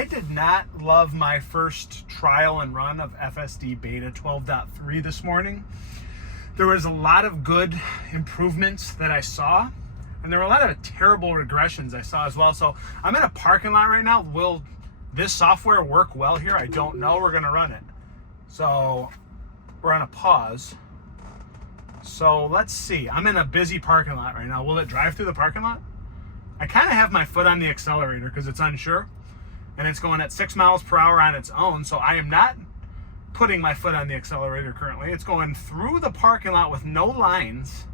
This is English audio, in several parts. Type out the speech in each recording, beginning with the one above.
I did not love my first trial and run of FSD beta 12.3 this morning. There was a lot of good improvements that I saw, and there were a lot of terrible regressions I saw as well. So I'm in a parking lot right now. Will this software work well here? I don't know. We're going to run it. So we're on a pause. So let's see. I'm in a busy parking lot right now. Will it drive through the parking lot? I kind of have my foot on the accelerator because it's unsure. And it's going at 6 miles per hour on its own. So I am not putting my foot on the accelerator currently. It's going through the parking lot with no lines.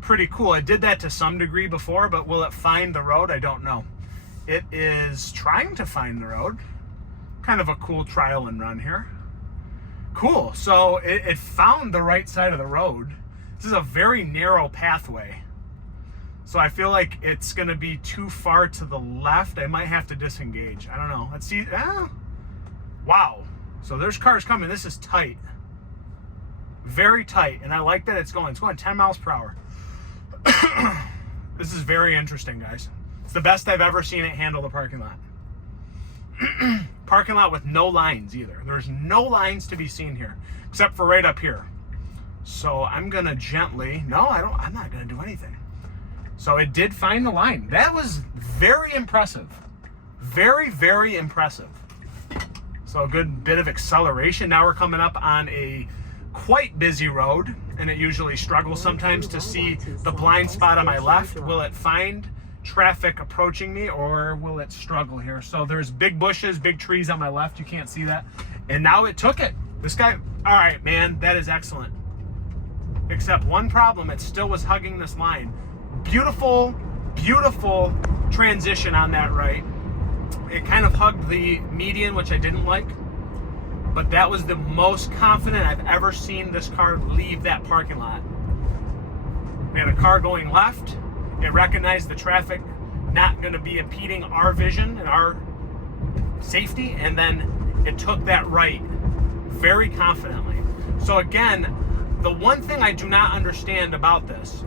Pretty cool. It did that to some degree before, but will it find the road? I don't know. It is trying to find the road. Kind of a cool trial and run here. Cool. So it found the right side of the road. This is a very narrow pathway. So I feel like it's going to be too far to the left. I might have to disengage. I don't know. Let's see. Wow. So there's cars coming. This is tight. Very tight. And I like that it's going 10 miles per hour. This is very interesting, guys. It's the best I've ever seen it handle the parking lot. Parking lot with no lines either. There's no lines to be seen here, except for right up here. So I'm going to gently... No, I'm not going to do anything. So it did find the line. That was very impressive. Very, very impressive. So a good bit of acceleration. Now we're coming up on a quite busy road, and it usually struggles sometimes to see the blind spot on my left. Will it find traffic approaching me, or will it struggle here? So there's big bushes, big trees on my left. You can't see that. And now it took it. This guy, all right, man, that is excellent. Except one problem, it still was hugging this line. Beautiful, beautiful transition on that right. It kind of hugged the median, which I didn't like, but that was the most confident I've ever seen this car leave that parking lot. We had a car going left. It recognized the traffic not going to be impeding our vision and our safety, and then it took that right very confidently. So again, the one thing I do not understand about this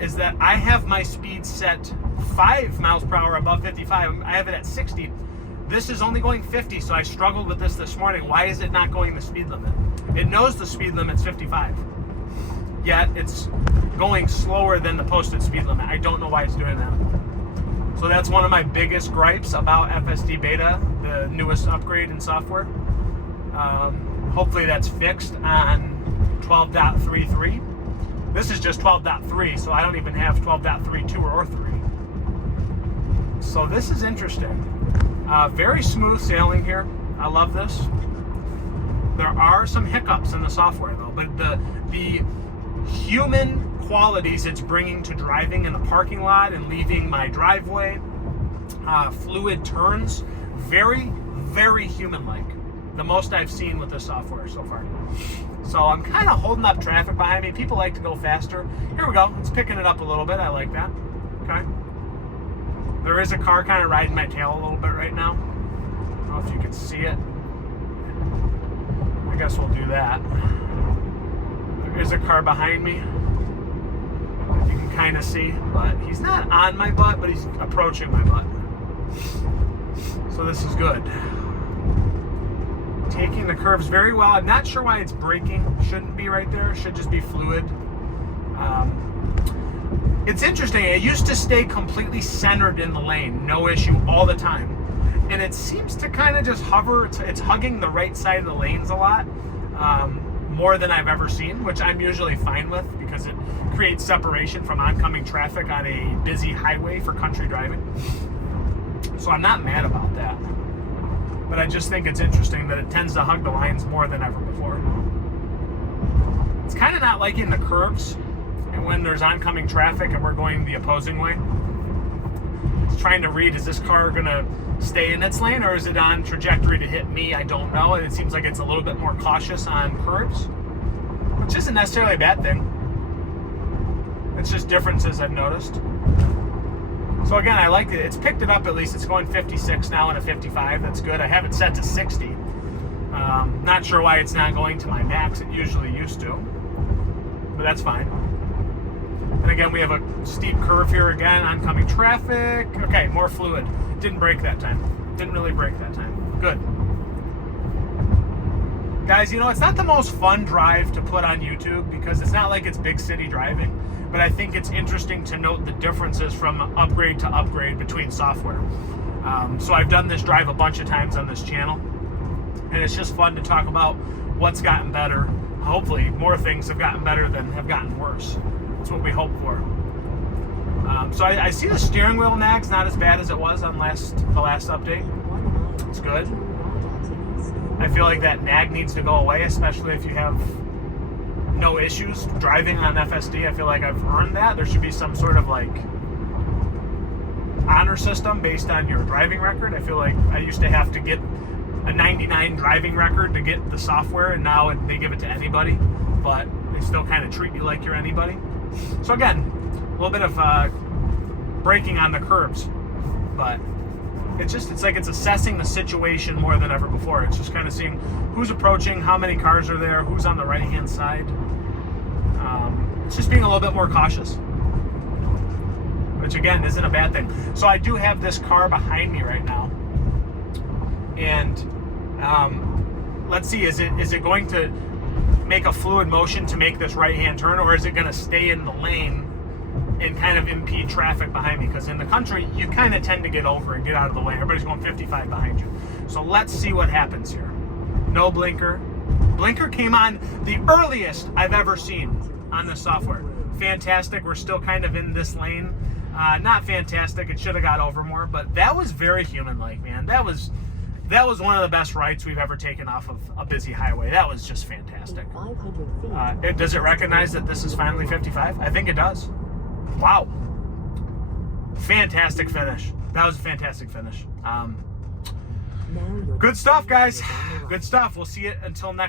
is that I have my speed set 5 miles per hour above 55. I have it at 60. This is only going 50, so I struggled with this morning. Why is it not going the speed limit? It knows the speed limit's 55, yet it's going slower than the posted speed limit. I don't know why it's doing that. So that's one of my biggest gripes about FSD beta, the newest upgrade in software. Hopefully that's fixed on 12.33. This is just 12.3, so I don't even have 12.3, 2 or 3. So this is interesting. Very smooth sailing here. I love this. There are some hiccups in the software though, but the human qualities it's bringing to driving in the parking lot and leaving my driveway, fluid turns, very, very human-like. The most I've seen with this software so far. So I'm kind of holding up traffic behind me. People like to go faster. Here we go. It's picking it up a little bit. I like that. Okay. There is a car kind of riding my tail a little bit right now. I don't know if you can see it. I guess we'll do that. There is a car behind me. You can kind of see, but he's not on my butt, but he's approaching my butt. So this is good. Taking the curves very well. I'm not sure why it's braking. Shouldn't be right there. Should just be fluid. It's interesting. It used to stay completely centered in the lane, no issue, all the time. And it seems to kind of just hover. It's hugging the right side of the lanes a lot, more than I've ever seen, which I'm usually fine with because it creates separation from oncoming traffic on a busy highway for country driving. So I'm not mad about that. But I just think it's interesting that it tends to hug the lines more than ever before. It's kind of not liking the curves and when there's oncoming traffic and we're going the opposing way. It's trying to read, is this car going to stay in its lane or is it on trajectory to hit me? I don't know. And it seems like it's a little bit more cautious on curves, which isn't necessarily a bad thing. It's just differences I've noticed. So again, I like it. It's picked it up at least. It's going 56 now and a 55. That's good. I have it set to 60. Not sure why it's not going to my max. It usually used to. But that's fine. And again, we have a steep curve here again. Oncoming traffic. Okay, more fluid. Didn't brake that time. Didn't really brake that time. Good. Guys, you know, it's not the most fun drive to put on YouTube because it's not like it's big city driving, but I think it's interesting to note the differences from upgrade to upgrade between software. So I've done this drive a bunch of times on this channel, and it's just fun to talk about what's gotten better. Hopefully more things have gotten better than have gotten worse. That's what we hope for. So I see the steering wheel nag's not as bad as it was on the last update. It's good. I feel like that nag needs to go away, especially if you have no issues driving on FSD. I feel like I've earned that. There should be some sort of like honor system based on your driving record. I feel like I used to have to get a 99 driving record to get the software, and now they give it to anybody, but they still kind of treat you like you're anybody. So again, a little bit of braking on the curbs, but it's like it's assessing the situation more than ever before. It's just kind of seeing who's approaching, how many cars are there, who's on the right hand side. It's just being a little bit more cautious, which again isn't a bad thing. So I do have this car behind me right now, and let's see, is it going to make a fluid motion to make this right hand turn, or is it going to stay in the lane and kind of impede traffic behind me? Because in the country, you kind of tend to get over and get out of the way. Everybody's going 55 behind you. So let's see what happens here. No blinker. Blinker came on the earliest I've ever seen on this software. Fantastic. We're still kind of in this lane. Not fantastic. It should have got over more, but that was very human-like, man. That was one of the best rights we've ever taken off of a busy highway. That was just fantastic. Does it recognize that this is finally 55? I think it does. Wow. Fantastic finish. That was a fantastic finish. Good stuff, guys. Good stuff. We'll see it until next